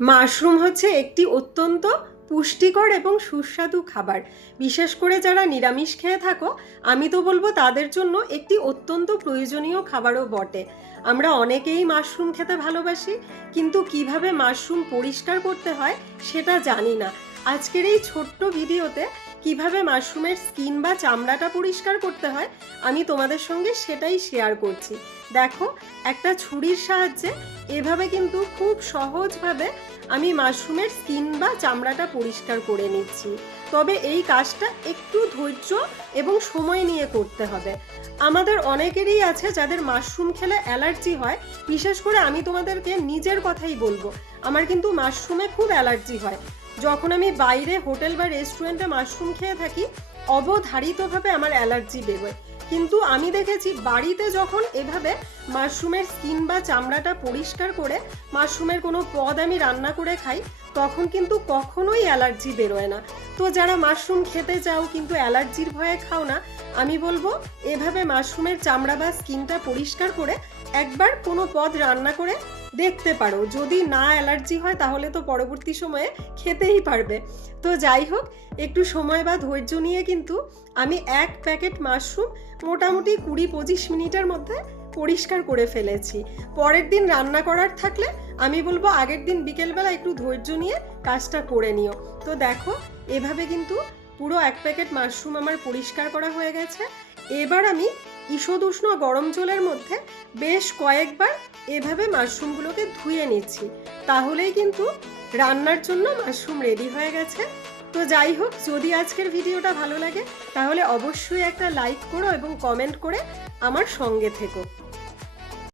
Mushroom হচ্ছে একটি অত্যন্ত পুষ্টিকর এবং সুস্বাদু খাবার। বিশেষ করে যারা নিরামিষ খেয়ে থাকো, আমি তো বলবো তাদের জন্য একটি অত্যন্ত প্রয়োজনীয় খাবারও বটে। আমরা অনেকেই মাশরুম খেতে ভালোবাসি, কিন্তু কিভাবে মাশরুম পরিষ্কার করতে হয় সেটা জানি না। আজকের এই ছোট্ট ভিডিওতে কিভাবে মাশরুমের স্কিন বা চামড়াটা পরিষ্কার করতে হয় আমি তোমাদের সঙ্গে সেটাই শেয়ার করছি। দেখো, একটা ছুরির সাহায্যে এভাবে কিন্তু খুব সহজভাবে আমি মাশরুমের স্কিন বা চামড়াটা পরিষ্কার করে নিচ্ছি। তবে এই কাজটা একটু ধৈর্য এবং সময় নিয়ে করতে হবে। আমাদের অনেকেরই আছে যাদের মাশরুম খেলে অ্যালার্জি হয়। বিশেষ করে আমি তোমাদেরকে নিজের কথাই বলবো, আমার কিন্তু মাশরুমে খুব অ্যালার্জি হয়। যখন আমি বাইরে হোটেল বা রেস্টুরেন্টে মাশরুম খেয়ে থাকি, অবধারিতভাবে আমার অ্যালার্জি বেরোয়। কিন্তু আমি দেখেছি বাড়িতে যখন এভাবে মাশরুমের স্কিন বা চামড়াটা পরিষ্কার করে মাশরুমের কোনো পদ আমি রান্না করে খাই, তখন কিন্তু কখনোই অ্যালার্জি বেরোয় না। তো যারা মাশরুম খেতে চাও কিন্তু অ্যালার্জির ভয়ে খাও না, আমি বলবো এভাবে মাশরুমের চামড়া বা স্কিনটা পরিষ্কার করে একবার কোনো পদ রান্না করে দেখতে পারো। যদি না অ্যালার্জি হয় তাহলে তো পরবর্তী সময়ে খেতেই পারবে। তো যাই হোক, একটু সময় বা ধৈর্য নিয়ে কিন্তু আমি এক প্যাকেট মাশরুম মোটামুটি 20-25 মিনিটের মধ্যে পরিষ্কার করে ফেলেছি। পরের দিন রান্না করার থাকলে আমি বলবো আগের দিন বিকেলবেলা একটু ধৈর্য নিয়ে কাজটা করে নিও। তো দেখো, এভাবে কিন্তু পুরো এক প্যাকেট মাশরুম আমার পরিষ্কার করা হয়ে গেছে। এবার আমি ঈষদুষ্ণ গরম জলের মধ্যে বেশ কয়েকবার এভাবে মাশরুমগুলোকে ধুয়ে নিচ্ছি। তাহলেই কিন্তু রান্নার জন্য মাশরুম রেডি হয়ে গেছে। তো যাই হোক, যদি আজকের ভিডিওটা ভালো লাগে তাহলে অবশ্যই একটা লাইক করো এবং কমেন্ট করে আমার সঙ্গে থেকো।